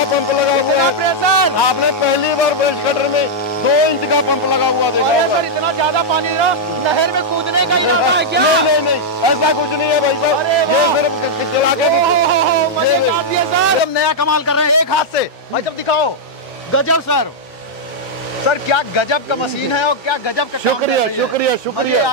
का पंप लगा हुआ है। प्रेशर आपने पहली बार ब्रश कटर में 2 इंच का पंप लगा हुआ देखा अरे होगा। सर इतना ज्यादा पानी ना नहर में कूदने का इरादा है क्या? नहीं, ऐसा कुछ नहीं है भाई साहब। अरे ये सिर्फ चला के मजे काट दिए सर। हम नया कमाल कर रहे हैं एक हाथ से। भाई जब दिखाओ, गजब सर। सर क्या गजब का मशीन है और क्या गजब का शुक्रिया।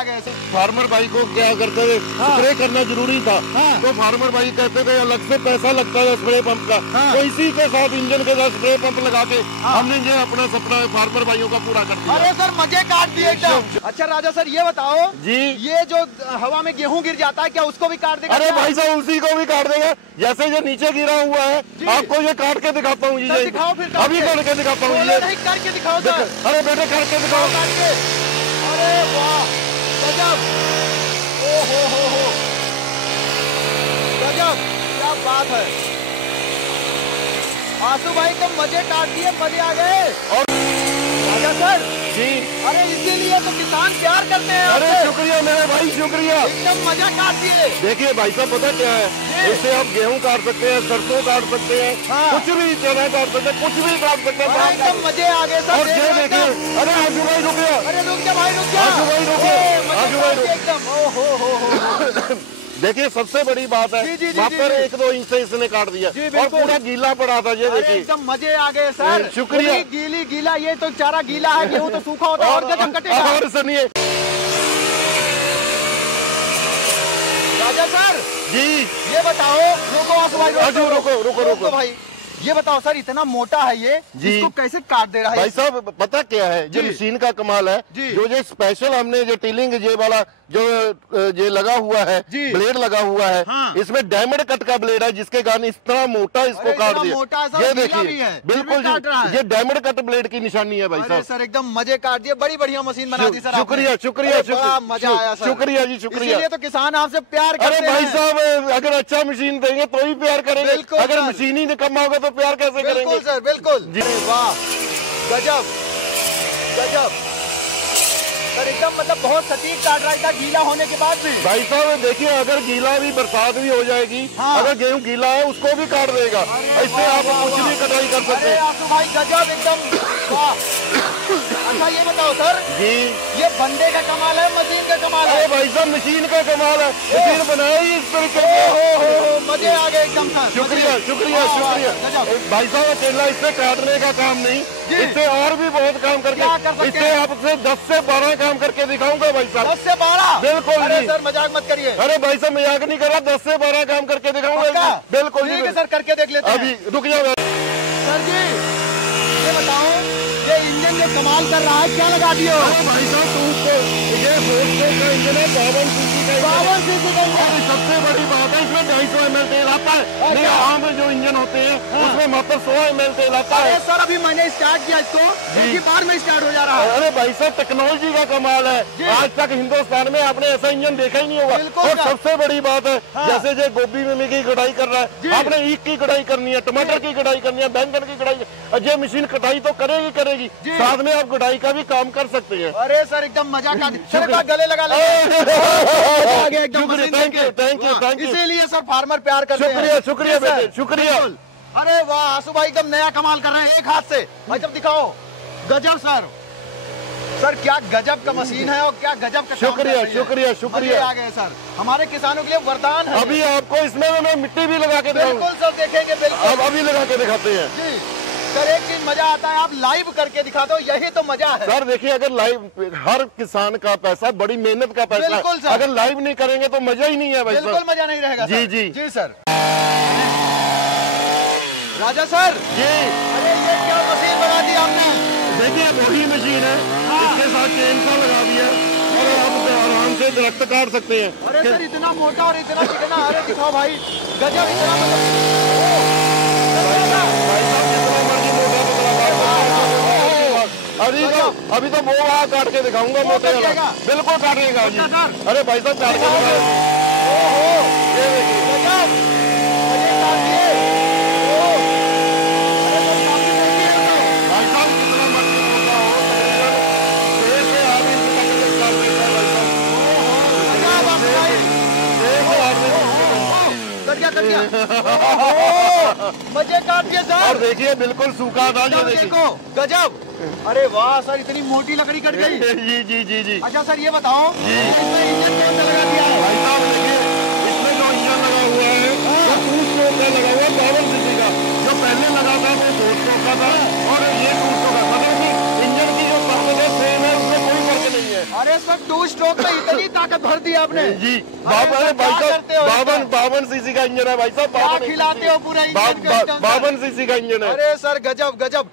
फार्मर भाई को क्या करते थे, स्प्रे करना जरूरी था। तो फार्मर भाई कहते थे अलग से पैसा लगता है स्प्रे पंप का। तो इसी के साथ इंजन के साथ स्प्रे पंप लगा के हमने ये अपना सपना फार्मर भाइयों का पूरा कर दिया। अरे सर मजे काट दिए एकदम। अच्छा राजा सर ये बताओ जी, ये जो हवा में गेहूं गिर जाता है क्या उसको भी काट देगा? अरे भाई साहब उसी को भी काट देगा। जैसे ये नीचे गिरा हुआ है, आपको ये काट के दिखाता हूँ। दिखाओ फिर, अभी करके दिखाता हूँ। करके दिखाओ सर। अरे बेटे करके दिखाओ। अरे वाह गजब, ओ हो गजब, क्या बात है। आंसू भाई तो मजे काट दिए, मजे आ गए। और राजा सर जी, अरे इसीलिए तो किसान प्यार करते हैं। अरे शुक्रिया मेरे भाई, शुक्रिया। एकदम मजा काट दिए। देखिए भाई साहब पता क्या है, इससे आप गेहूं काट सकते हैं, सरसों काट सकते हैं, कुछ भी चना काट सकते हैं, कुछ भी काट सकते हैं। एकदम मजे आ गए सर। और ये देखिए, अरे आजू भाई रुकिए, अरे रुक जा भाई, रुक जा। आजू भाई रुकिए, आजू भाई रुकिए। एकदम ओ हो। देखिए सबसे बड़ी बात है, वहाँ पर 1-2 इंच से इसने काट दिया और पूरा गीला पड़ा था। ये देखिए एकदम मजे आ गए सर। शुक्रिया। गीला ये तो चारा गीला है, गेहूं तो सूखा होता है और गजब कटेगा। और सुनिए राजा सर जी, ये बताओ, रुको आंसू भाई, रुको भाई, ये बताओ सर इतना मोटा है ये, इसको कैसे काट दे रहा है? भाई साहब पता क्या है, ये मशीन का कमाल है। जो ये स्पेशल हमने जो टीलिंग ये वाला जो ये लगा हुआ है, ब्लेड लगा हुआ है, इसमें डायमंड कट का ब्लेड है, जिसके कारण इतना मोटा इसको काट दिया। ये देखिए बिल्कुल ये डायमंड कट ब्लेड की निशानी है भाई साहब। सर एकदम मजे काट दिए, बड़ी बढ़िया मशीन बना दी सर। शुक्रिया, मजा आया सर। शुक्रिया जी, शुक्रिया। इसलिए तो किसान आपसे प्यार करते हैं। अरे भाई साहब अगर अच्छा मशीन देंगे तो ही प्यार करेंगे, अगर मशीन ही निकम्मा होगा तो प्यार कैसे करेंगे? बिल्कुल सर, बिल्कुल जी। वाह गजब गजब सर, एकदम मतलब बहुत सटीक काट रहा था गीला होने के बाद भी। भाई साहब देखिए, अगर गीला भी बरसात भी हो जाएगी, अगर गेहूं गीला है उसको भी काट देगा। इससे आप कुछ भी कटाई कर सकते हैं। आंसू भाई गजब एकदम। अच्छा ये बताओ सर जी, ये बंदे का कमाल है, मशीन का कमाल है? अरे भाई साहब मशीन का कमाल है, मशीन बनाया ही इस तरीके से। मजे आ गए एकदम सर। शुक्रिया। भाई साहब अकेला इससे काटने का काम नहीं, इससे और भी बहुत काम करके, इससे आपसे 10 से 12 काम करके दिखाऊंगा भाई साहब। 10 से 12? बिल्कुल। अरे सर मजाक मत करिए। अरे भाई साहब मजाक नहीं कर रहा, 10 से 12 काम करके दिखाऊंगा। बिल्कुल ठीक है सर, करके देख लेते हैं। अभी रुक जाओ सर जी, ये बताओ ये इंजन जो कमाल कर रहा है क्या लगा दियो? भाई साहब ये 400 का इंजन है, 52 सीसी का। 52 सीसी का इंजन। सबसे बड़ी बात है इसमें 250 ml तेल आता है। नहीं आम जो इंजन होते हैं उसमें मात्र 100 ml तेल आता है। सर अभी मैंने स्टार्ट किया इसको, एक ही बार में स्टार्ट हो जा रहा है। अरे भाई साहब टेक्नोलॉजी का कमाल है, आज तक हिंदुस्तान में आपने ऐसा इंजन देखा ही नहीं होगा। और सबसे बड़ी बात है, जैसे जो गोभी में की कटाई कर रहा है, आपने ईख की कटाई करनी है, टमाटर की कटाई करनी है, बैंगन की कटाई, ये मशीन कटाई तो करेगी, साथ में आप गुडाई का भी काम कर सकते हैं। अरे सर एकदम मजा का गले लगा ले। Thank you. इसीलिए सर फार्मर प्यार करते हैं। शुक्रिया। अरे वाह आंसू भाई एकदम नया कमाल कर रहे हैं एक हाथ से। भाई जब दिखाओ, गजब सर। सर क्या गजब का मशीन है और क्या गजब का। शुक्रिया आ गए सर, हमारे किसानों के लिए वरदान है। अभी आपको इसमें मैं मिट्टी भी लगा के दिखाऊंगा। बिल्कुल सर देखेंगे, बिल्कुल। अब अभी लगा के दिखाते हैं जी सर। एक चीज मजा आता है, आप लाइव करके दिखा दो, यही तो मजा है सर। देखिए अगर लाइव, हर किसान का पैसा बड़ी मेहनत का पैसा है, अगर लाइव नहीं करेंगे तो मजा ही नहीं है भाई। बिल्कुल मजा नहीं रहेगा। जी सर। राजा सर जी, अरे ये क्या मशीन बना दी आपने? देखिए वही मशीन है, इसके साथ चेन सा लगा दिया और आप आराम से दरख्त काट सकते हैं। अरे सर इतना मोटा और इतना चिकना, अरे दिखाओ भाई गजब। इतना अभी तो वो वहाँ काट के दिखाऊंगा मोटे वाला। बिल्कुल काटेगा जी। अरे भाई साहब काट के मजे का काट दिया सर। और देखिए बिल्कुल सूखा था, ये देखो गजब। अरे वाह सर, इतनी मोटी लकड़ी कट गई। जी जी जी जी। अच्छा सर ये बताओ, इसमें इंजन कौन सा लगा दिया है? भाई साहब देखिए, इसमें जो इंजन लगा हुआ है वो 2 स्ट्रोक का लगा हुआ है, 52 सीसी का। जो पहले लगा था वो 2 स्ट्रोक का था और ये 2 स्ट्रोक का। मतलब कि इंजन की जो ताकत है सेम है, उसमें कोई फर्क नहीं है। अरे सर 2 स्ट्रोक में इतनी ताकत भर दी आपने जी। भाई साहब 52 सीसी का इंजन है भाई साहब। क्या खिलाते हो पूरा इंजन? 52 सीसी का इंजन है। अरे सर गजब गजब।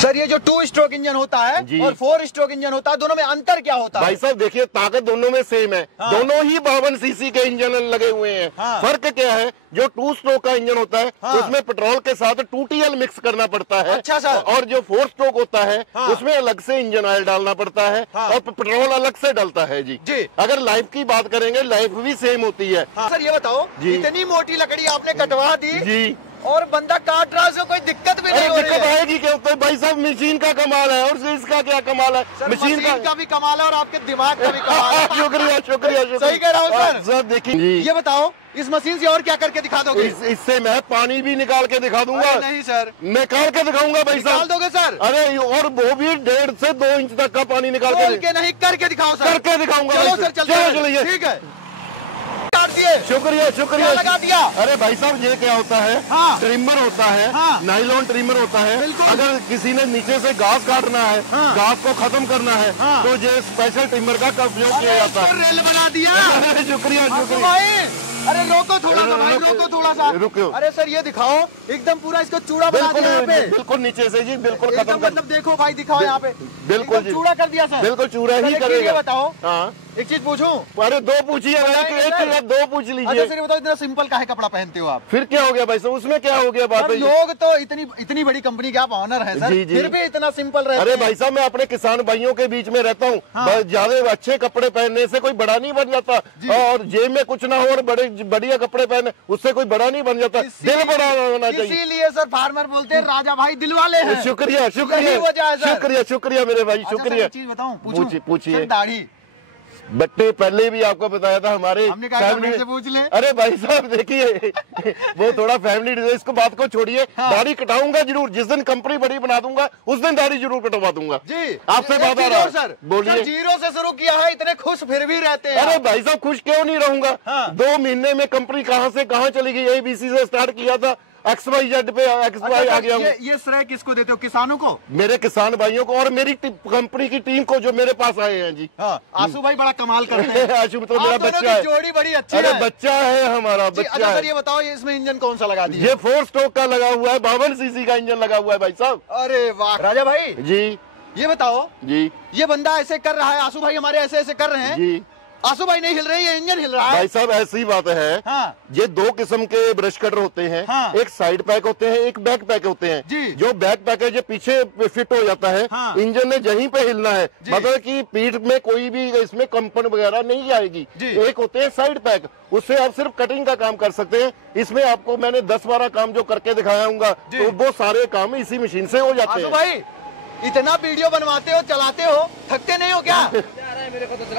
सर ये जो 2 स्ट्रोक इंजन होता है और 4 स्ट्रोक इंजन होता है, दोनों में अंतर क्या होता है? भाई साहब देखिए, ताकत दोनों में सेम है। हाँ। दोनों ही 52 सीसी के इंजन लगे हुए हैं। हाँ। फर्क क्या है, जो 2 स्ट्रोक का इंजन होता है उसमें पेट्रोल के साथ 2TL मिक्स करना पड़ता है। अच्छा सर। और जो 4 स्ट्रोक होता है उसमें अलग से इंजन ऑयल डालना पड़ता है और पेट्रोल अलग से डलता है। जी जी। अगर लाइफ की बात करेंगे, लाइफ भी सेम होती है। सर ये बताओ, इतनी मोटी लकड़ी आपने कटवा दी जी, और बंदा काट रहा है, उसको कोई दिक्कत भी नहीं हो रही है। दिक्कत आएगी क्या? तो भाई साहब मशीन का कमाल है, और इसका क्या कमाल है? मशीन का भी कमाल है और आपके दिमाग का भी कमाल है। शुक्रिया शुक्रिया। सही कह रहा हूँ सर। देखिए ये बताओ, इस मशीन से और क्या करके दिखा दोगे? इससे मैं पानी भी निकाल के दिखा दूंगा। नहीं सर, निकाल के दिखाऊंगा भाई साहब। निकाल दोगे सर? अरे और वो भी 1.5 से 2 इंच तक का पानी निकाल के नहीं, करके दिखाओ सर। करके दिखाऊंगा। चलो सर, चलिए। ठीक है, काट दिए। शुक्रिया शुक्रिया। लगा दिया। अरे भाई साहब ये क्या होता है? ट्रिमर होता है, नाइलॉन ट्रिमर होता है। अगर किसी ने नीचे से घास काटना है, घास को खत्म करना है, तो ये स्पेशल ट्रिमर का उपयोग किया जाता है। रेल बना दिया। शुक्रिया शुक्रिया। अरे रोको थोड़ा सा भाई, रोको थोड़ा सा। रुको। अरे सर ये दिखाओ, एकदम पूरा इसको चूड़ा बना दिया यहाँ पे। बिल्कुल नीचे से जी, बिल्कुल खत्म। मतलब देखो भाई, दिखाओ यहाँ पे, बिल्कुल चूड़ा कर दिया सर। बिल्कुल चूड़ा ही करेगा। बताओ, हाँ एक चीज पूछूं? अरे 2 पूछिए, एक 2 पूछ लीजिए। अच्छा बताओ, इतना सिंपल काहे कपड़ा पहनते हो आप? फिर क्या हो गया भाई साहब, उसमें क्या हो गया बात? लोग तो इतनी बड़ी कंपनी के आप ऑनर है सर, फिर भी इतना सिंपल रहते हैं। अरे भाई साहब मैं अपने किसान भाइयों के बीच में रहता हूँ। ज्यादा अच्छे कपड़े पहनने से कोई बड़ा नहीं बन जाता, और जेब में कुछ ना हो और बड़े बढ़िया कपड़े पहने उससे कोई बड़ा नहीं बन जाता। दिल बड़ा होना चाहिए। इसीलिए सर फार्मर बोलते हैं राजा भाई दिल वाले हैं। शुक्रिया शुक्रिया शुक्रिया शुक्रिया मेरे भाई, शुक्रिया। चीज बताऊं? पूछिए। दाढ़ी बट्टे पहले भी आपको बताया था हमारे फैमिली से पूछ ले। अरे भाई साहब देखिए वो थोड़ा फैमिली, इसको बात को छोड़िए। दाढ़ी कटाऊंगा जरूर, जिस दिन कंपनी बड़ी बना दूंगा उस दिन दाढ़ी जरूर कटवा दूंगा जी। आपसे बात आ रहा है सर, बोलिए। 0 से शुरू किया है, इतने खुश फिर भी रहते हैं। अरे भाई साहब खुश क्यों नहीं रहूंगा? 2 महीने में कंपनी कहाँ से कहाँ चली गई। ABC से स्टार्ट किया था, XYZ पे XY आ गया। ये श्रेय किसको देते हो? किसानों को? मेरे किसान भाइयों को और मेरी कंपनी की टीम को जो मेरे पास आए हैं जी। आशु भाई बड़ा कमाल करते हैं। आशु तो मेरा बच्चा है, जोड़ी बड़ी अच्छी है। बच्चा है हमारा, बच्चा। अच्छा सर ये बताओ, इसमें इंजन कौन सा लगा दिया? ये 4 स्ट्रोक का लगा हुआ है, 52 सीसी का इंजन लगा हुआ है भाई साहब। अरे वाह राजा भाई जी। ये बताओ जी, ये बंदा ऐसे कर रहा है, आशु भाई हमारे ऐसे ऐसे कर रहे हैं जी। आशु भाई नहीं हिल रहे, ये इंजन हिल रहा है। भाई साहब ऐसी बात है। ये 2 किस्म के ब्रश कटर होते हैं। एक साइड पैक होते हैं, एक बैक पैक होते हैं जी। जो बैक पैक है, जो पीछे फिट हो जाता है, इंजन ने यहीं पे हिलना है, मतलब कि पीठ में कोई भी इसमें कंपन वगैरह नहीं आएगी। एक होते हैं साइड पैक, उससे आप सिर्फ कटिंग का काम कर सकते हैं। इसमें आपको मैंने 10-12 काम जो करके दिखाया हूँ, तो वो सारे काम इसी मशीन से हो जाते हैं। भाई इतना वीडियो बनवाते हो, चलाते हो, थकते नहीं हो क्या? मेरे को तो पता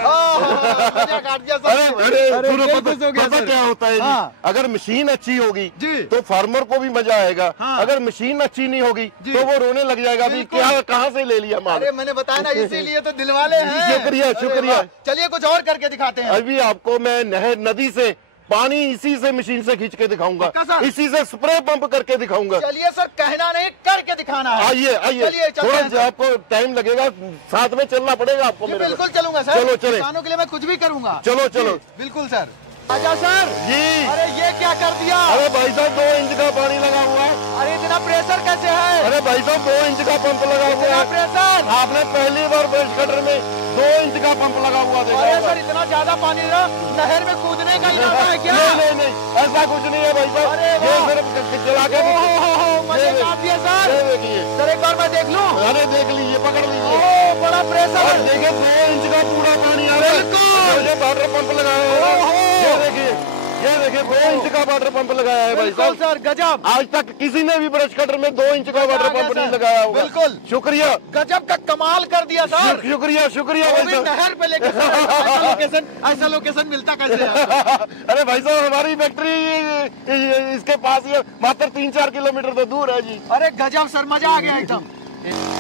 क्या होता है जी, अगर मशीन अच्छी होगी तो फार्मर को भी मजा आएगा। अगर मशीन अच्छी नहीं होगी तो वो रोने लग जाएगा, अभी क्या कहाँ से ले लिया माल। अरे मैंने बताया ना, इसीलिए तो दिल वाले हैं। शुक्रिया शुक्रिया। चलिए कुछ और करके दिखाते हैं। अभी आपको मैं नदी से पानी इसी से मशीन से खींच के दिखाऊंगा, इसी से स्प्रे पंप करके दिखाऊंगा। चलिए सर, कहना नहीं करके दिखाना है। आइए आइए, थोड़ा आपको टाइम लगेगा, साथ में चलना पड़ेगा आपको मेरे। बिल्कुल चलूंगा सर, चलो चलो, किसानों के लिए मैं कुछ भी करूंगा। चलो चलो बिल्कुल सर। आजा सर जी। अरे ये क्या कर दिया? अरे भाई साहब 2 इंच का पानी लगा हुआ है। अरे इतना प्रेशर कैसे है? अरे भाई साहब 2 इंच का पंप लगा हुआ है। प्रेशर आपने पहली बार ब्रश कटर में 2 इंच का पंप लगा हुआ देखा? अरे सर इतना ज्यादा पानी ना, नहर में कूदने का इरादा है क्या? नहीं, ऐसा कुछ नहीं है भाई साहब। ये सिर्फ चला के मजे काट दिया सर। देखिए सर एक बार मैं देख लूं? अरे देख लीजिए, पकड़ लीजिए। बड़ा प्रेशर। देखिए 2 इंच का पूरा पानी आ रहा है। बिल्कुल वाटर पंप लगाया है, ये देखिए। ये देखिए 2 इंच का वाटर पंप लगाया है भाई बिल्कुल साहब। सर, गजब। आज तक किसी ने भी ब्रश कटर में 2 इंच का वाटर पंप नहीं लगाया होगा। बिल्कुल, शुक्रिया, गजब का कमाल कर दिया सर। शुक्रिया शुक्रिया भाई साहब। नहर पे लेके ऐसा लोकेशन मिलता कैसे है? अरे भाई साहब, हमारी फैक्ट्री इसके पास ही है, मात्र 3-4 किलोमीटर तो दूर है जी। अरे गजब सर, मजा आ गया एकदम।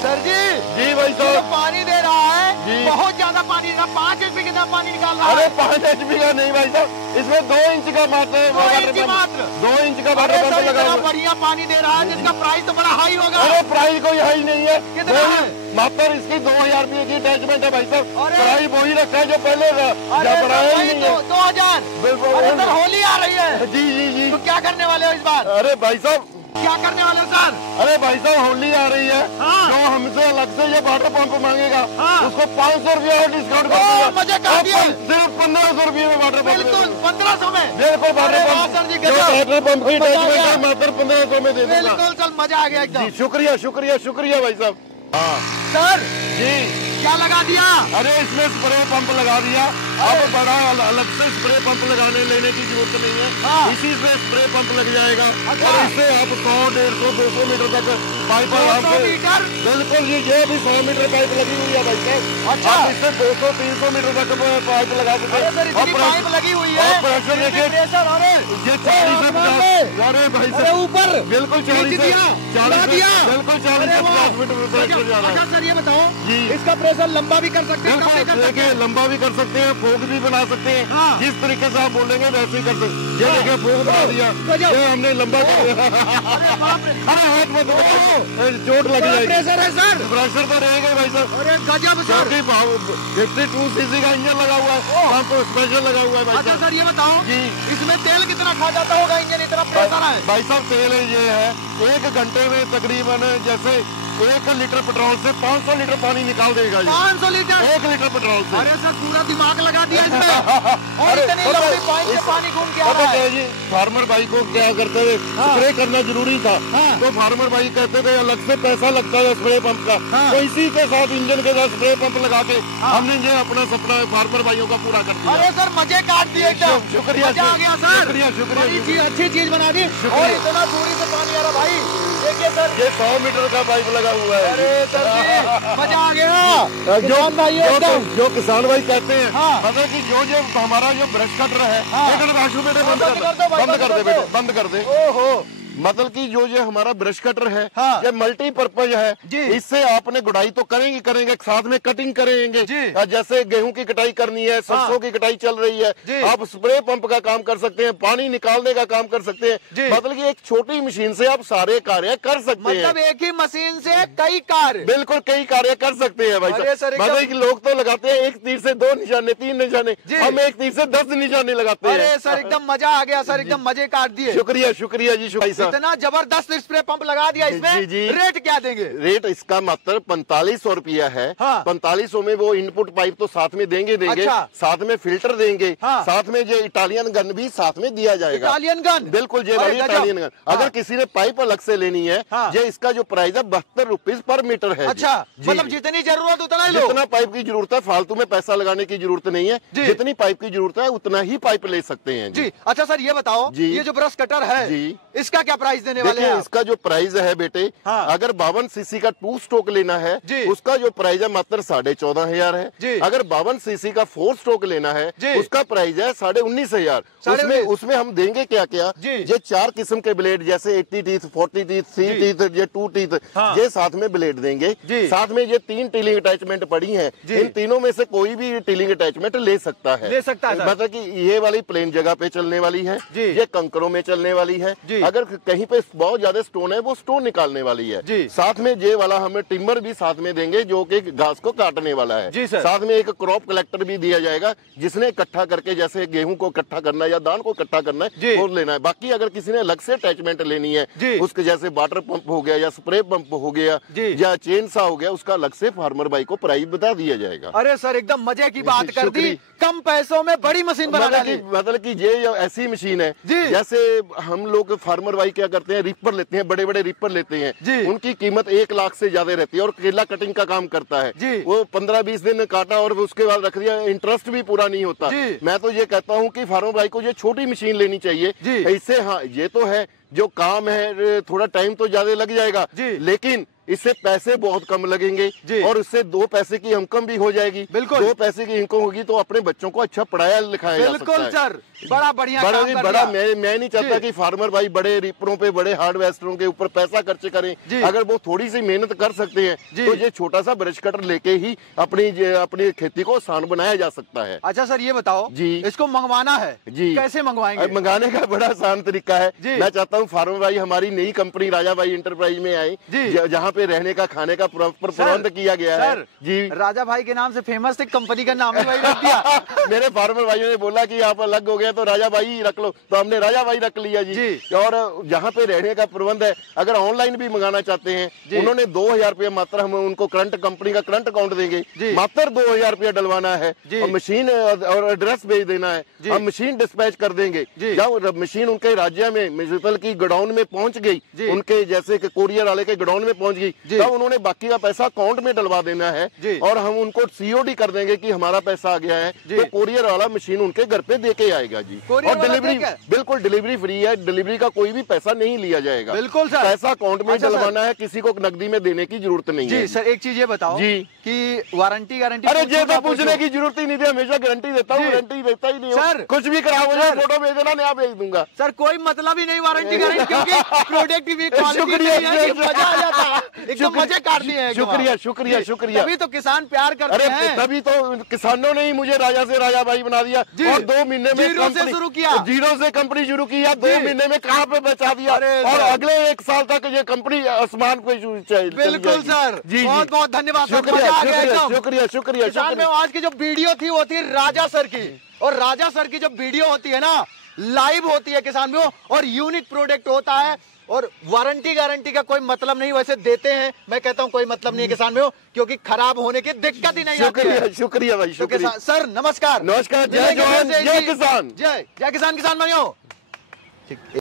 सर जी भाई ये साहब, जो पानी दे रहा है जी। बहुत ज्यादा पानी दे रहा है। 5 HP कितना पानी निकाल रहा अरे है? 5 HP का नहीं भाई साहब, इसमें 2 इंच का मात्र 2 इंच मात्र। 2 इंच का अरे वाटर सर, पंप लगा इतना हुआ है। बढ़िया पानी दे रहा है जिसका प्राइस तो बड़ा हाई होगा। अरे प्राइस कोई हाई नहीं है, कितना है? मात्र इसकी 2000 रुपये की अटैचमेंट है भाई साहब। अरे! प्राइस वही रखा है जो पहले अरे जब बढ़ाया सर, ही नहीं है। 2000। बिल्कुल। अरे सर, होली आ रही है, जी जी जी। तो क्या करने वाले हो इस बार? अरे भाई साहब, क्या करने वाले हो सर? अरे भाई साहब, होली आ रही है, हाँ। जो हमसे अलग से ये वाटर पंप मांगेगा हाँ। उसको 500 रुपये और डिस्काउंट कर ओ, दूंगा। मजे कर दिए। सिर्फ 1500 रुपये में वाटर पंप। बिल्कुल 1500 में। बिल्कुल वाटर अरे वाह पंप, सर जी, जो गजब। वाटर पंप की मजा आ अटैचमेंट गया। है मात्र 1500 में दे दूंगा। बिल्कुल सर, मजा आ गया एकदम। जी शुक्रिया शुक्रिया शुक्रिया भाई साहब। हाँ सर जी। क्या लगा दिया? अरे इसमें स्प्रे पंप लगा दिया। अब बड़ा अलग से स्प्रे पंप लगाने लेने की जरूरत नहीं है। हाँ। इसी से स्प्रे पंप लग जाएगा। अच्छा। और इससे आप 100, 150, 200 मीटर तक पाइप 200 आराम से। मीटर? बिल्कुल जी, ये भी 100 मीटर पाइप लगी हुई है भाई साहब। अच्छा। आप इससे 200, 300 मीटर तक पाइप लगा सकते अरे सर, हैं। इतनी पाइप लगी हुई है। और प्रेशर देखिए, प्रेशर, अरे ये 40 से 50। अरे भाई अरे साहब, ऊपर बिल्कुल 40 खींच से दिया, 40 उड़ा से- दिया। बिल्कुल 40 अरे से वाह। 50 मीटर प्रेशर जा रहा है। अच्छा सर, ये बताओ जी। इसका प्रेशर लंबा भी कर सकते हैं, कम भी कर बिल्कुल, सकते देखिए हैं? लंबा भी कर सकते हैं, फोक भी बना सकते हैं। हाँ। जिस तरीके से आप बोलेंगे वैसे ही कर सकते हैं। ये देखिए फोक बना दिया, गजब। ये हमने लंबा कर दिया। अरे बाप रे, अरे हाथ मत लगाओ, चोट लग बड़ा जाएगी। प्रेशर है सर। प्रेशर तो रहेगा भाई साहब, अरे गजब सर। क्योंकि 52 सीसी का इंजन लगा हुआ है, पंप स्पेशल लगा हुआ है भाई अच्छा साहब। सर, ये बताओ जी। इसमें तेल कितना खा जाता होगा इंजन, इतना प्रेशर है? भाई साहब तेल ये है, 1 घंटे में तकरीबन जैसे 1 लीटर पेट्रोल से 500 लीटर पानी निकाल देगा ये। 500 लीटर? 1 लीटर पेट्रोल से। अरे सर, पूरा दिमाग लगा दिया इसमें। और अरे, इतनी पता- लंबी पाइप से इस- पानी घूम के आ पता रहा क्या है। है जी, फार्मर भाई को क्या करते थे, हाँ। स्प्रे करना जरूरी था। हाँ। तो फार्मर भाई कहते थे अलग से पैसा लगता है स्प्रे पंप का। हाँ। तो इसी के साथ इंजन के साथ स्प्रे पंप लगा के हाँ। हमने ये अपना सपना फार्मर भाइयों का पूरा कर दिया। अरे सर, मजे काट दिए एकदम। शुक्रिया, मजा आ गया सर। शुक्रिया, शुक्रिया, बड़ी शुक्रिया। अच्छी चीज बना दी। शुक्रिया। और इतना दूरी से पानी आ रहा भाई, देखिए सर। ये 100 मीटर का पाइप लगा हुआ है। अरे सर जी, मजा आ गया। किसान भाइयों एकदम। जो किसान भाई कहते हैं, हाँ। मतलब कि जो हमारा जो ब्रश कटर है, हाँ। एक मिनट राशु बेटे बंद बंद कर दो भाई, बंद कर दे बेटे, दो। बंद कर दे। ओहो, मतलब कि जो ये हमारा ब्रश कटर है, हाँ। ये मल्टीपर्पज है। जी। इससे आपने गुड़ाई तो करेंगे, साथ में कटिंग करेंगे। जी। जैसे गेहूं की कटाई करनी है, सरसों की कटाई चल रही जी। है, आप स्प्रे पंप का काम कर सकते हैं, पानी निकालने का काम कर सकते जी। हैं। मतलब कि एक छोटी मशीन से आप सारे कार्य कर सकते मतलब हैं। एक ही मशीन से कई कार्य। बिल्कुल कई कार्य कर सकते हैं भाई अरे सर, साहब। एकदम- मतलब कि लोग तो लगाते हैं एक तीर से 2 निशाने, 3 निशाने, जी। हम एक तीर से 10 निशाने लगाते अरे हैं। सर, एकदम मजा आ गया सर, एकदम मजे काट दिए। शुक्रिया शुक्रिया जी, शुक्रिया साहब। इतना जबरदस्त स्प्रे पंप लगा दिया इसमें। जी, जी। रेट क्या देंगे? रेट इसका मात्र 4500 रुपया है। हाँ। 4500 में वो इनपुट पाइप तो साथ में देंगे अच्छा। साथ में फिल्टर देंगे, हाँ। साथ में जो इटालियन गन भी साथ में दिया जाएगा। Italian gun? बिल्कुल ये अरे वाली गजब। Italian gun. हाँ। अगर किसी ने पाइप अलग से लेनी है, हाँ। ये इसका जो प्राइस है 72 रुपीज पर मीटर है। अच्छा, जी। मतलब जितनी जरूरत उतना ही लो। जितना पाइप की जरूरत है, फालतू में पैसा लगाने की जरूरत नहीं है। जी। जितनी पाइप की जरूरत है उतना ही पाइप ले सकते हैं जी। अच्छा सर, ये बताओ, जी। ये जो ब्रश कटर है, जी। इसका क्या प्राइस देने वाले देखिए हैं आप? इसका जो प्राइस है बेटे, हाँ। अगर 52 सीसी का 2 स्ट्रोक लेना है, जी। उसका जो प्राइस है मात्र 14,500 है। जी। अगर 52 सीसी का 4 स्ट्रोक लेना है, जी। उसका प्राइस है 19,500। 19,500। उसमें हम देंगे क्या क्या, जी। ये 4 किस्म के ब्लेड, जैसे 80 टीथ, 40 टीथ, 3 जी। टीथ, ये 2 टीथ, हाँ। ये साथ में ब्लेड देंगे। जी। साथ में ये 3 टीलिंग अटैचमेंट पड़ी हैं। जी। इन तीनों में से कोई भी टीलिंग अटैचमेंट ले सकता है। ले सकता है सर। मतलब कि ये वाली प्लेन जगह पे चलने वाली है, जी। ये कंकरों में चलने वाली है। जी। अगर कहीं पे बहुत ज्यादा स्टोन है, वो स्टोन निकालने वाली है। जी। साथ में ये वाला हमें टिम्बर भी साथ में देंगे, जो कि घास को काटने वाला है। जी सर। साथ में एक क्रॉप कलेक्टर भी दिया जाएगा, जिसने इकट्ठा करके, जैसे गेहूं को इकट्ठा करना है या धान को इकट्ठा करना जी। है, वो लेना है। बाकी अगर किसी ने अलग से अटैचमेंट लेनी है, जी। उसके जैसे वाटर पंप हो गया या स्प्रे पंप हो गया जी। या चेन सा हो गया, उसका अलग से फार्मर भाई को प्राइस बता दिया जाएगा। अरे सर, एकदम मजे की बात कर दी। शुक्रिया। कम पैसों में बड़ी मशीन बना डाली। मतलब कि ये ऐसी मशीन है, जी। जैसे हम लोग फार्मर भाई भाई क्या करते हैं, रीपर लेते हैं, बड़े बड़े रीपर लेते जी। हैं, उनकी कीमत 1 लाख से ज्यादा रहती है और केला कटिंग का काम करता जी। है। वो 15-20 दिन काटा और उसके बाद रख दिया, इंटरेस्ट भी पूरा नहीं होता। जी। मैं तो ये कहता हूँ कि फार्मर भाई को ये छोटी मशीन लेनी चाहिए। जी। इससे हाँ ये तो है, जो काम है थोड़ा टाइम तो ज्यादा लग जाएगा, जी। लेकिन इससे पैसे बहुत कम लगेंगे जी। और इससे 2 पैसे की इनकम भी हो जाएगी। बिल्कुल। 2 पैसे की इनकम होगी तो अपने बच्चों को अच्छा पढ़ाया लिखाया जा सकता बिल्कुल है। सर, बड़ा बढ़िया बड़ा काम जी कर बड़ा दिया। मैं नहीं चाहता जी। कि फार्मर भाई बड़े रीपरों पे, बड़े हार्डवेस्टरों के ऊपर पैसा खर्च करें। जी। अगर वो थोड़ी सी मेहनत कर सकते हैं जी। तो ये छोटा सा ब्रश कटर लेके ही अपनी खेती को आसान बनाया जा सकता है। अच्छा सर ये बताओ जी। इसको मंगवाना है जी। कैसे मंगवाएंगे? मंगाने का बड़ा आसान तरीका है। जी। मैं चाहता हूँ फार्मर भाई हमारी नई कंपनी राजा भाई इंटरप्राइज में आए, जी। जहाँ पे रहने का, खाने का प्रॉपर सर, प्रबंध किया गया है। सर, जी। राजा भाई के नाम से फेमस थे, कंपनी का नाम ही वही रख दिया। मेरे फार्मर भाइयों ने बोला कि आप अलग हो गया तो राजा भाई ही रख लो, तो हमने राजा भाई रख लिया जी। जी। और जहाँ पे रहने का प्रबंध है, अगर ऑनलाइन भी मंगाना चाहते हैं, जी। उन्होंने 2000 रुपया मात्र हम उनको करंट कंपनी का करंट अकाउंट देंगे, जी। मात्र 2000 रुपया डलवाना है जी। और मशीन और एड्रेस भेज देना है, जी। हम मशीन डिस्पैच कर देंगे। जी। जब मशीन उनके राज्य में म्यूनिसिपल की गोडाउन में पहुंच गई, जी। उनके जैसे कि कोरियर वाले के गोडाउन में पहुंच गई, जी। तब उन्होंने बाकी का पैसा अकाउंट में डलवा देना है जी। और हम उनको सीओडी कर देंगे कि हमारा पैसा आ गया है, जी। तो कोरियर वाला मशीन उनके घर पे देके आएगा जी। कोरियर और वाला डिलीवरी देगा? बिल्कुल डिलीवरी फ्री है, डिलीवरी का कोई भी पैसा नहीं लिया जाएगा। बिल्कुल सर। पैसा अकाउंट में अच्छा सर। डलवाना है, किसी को नकदी में देने की जरूरत नहीं है। जी सर एक चीज ये बताओ जी। कि वारंटी गारंटी अरे ये तो पूछने की जरूरत ही नहीं थी, हमेशा गारंटी देता हूँ, जी। गारंटी देता ही नहीं सर। हूँ। कुछ भी खराब हो जाए सर। फोटो भेज देना, नया भेज दूंगा। सर कोई मतलब ही नहीं वारंटी गारंटी, क्योंकि प्रोडक्ट की क्वालिटी शुक्रिया, नहीं है कि मजा आ जाता है, एकदम मजे काट दिए हैं। शुक्रिया शुक्रिया जी, शुक्रिया। तभी तो किसान प्यार करते अरे हैं। तभी तो किसानों ने ही मुझे राजा से राजा भाई बना दिया जी। और 2 महीने में जीरो से कंपनी- शुरू किया। जीरो से कंपनी शुरू किया, 2 जी। महीने में कहाँ पे बचा दिया अरे और सर। अगले 1 साल तक ये कंपनी आसमान पे चली बिल्कुल जाएगी। सर, जी बहुत जी। बहुत धन्यवाद सर, शुक्रिया मजा आ गया शुक्रिया एकदम। शुक्रिया शुक्रिया किसान में शुक्रिया। आज की जो वीडियो थी वो थी राजा सर की, और राजा सर की जो वीडियो होती है ना, लाइव होती है किसान में, और यूनिक प्रोडक्ट होता है, और वारंटी गारंटी का कोई मतलब नहीं, वैसे देते हैं, मैं कहता हूं कोई मतलब नहीं है किसान में, क्योंकि खराब होने की दिक्कत ही नहीं आती शुक्रिया है। शुक्रिया भाई तो शुक्रिया। सर नमस्कार। नमस्कार, जय जवान जय किसान। जय जय किसान, किसान भाइयों।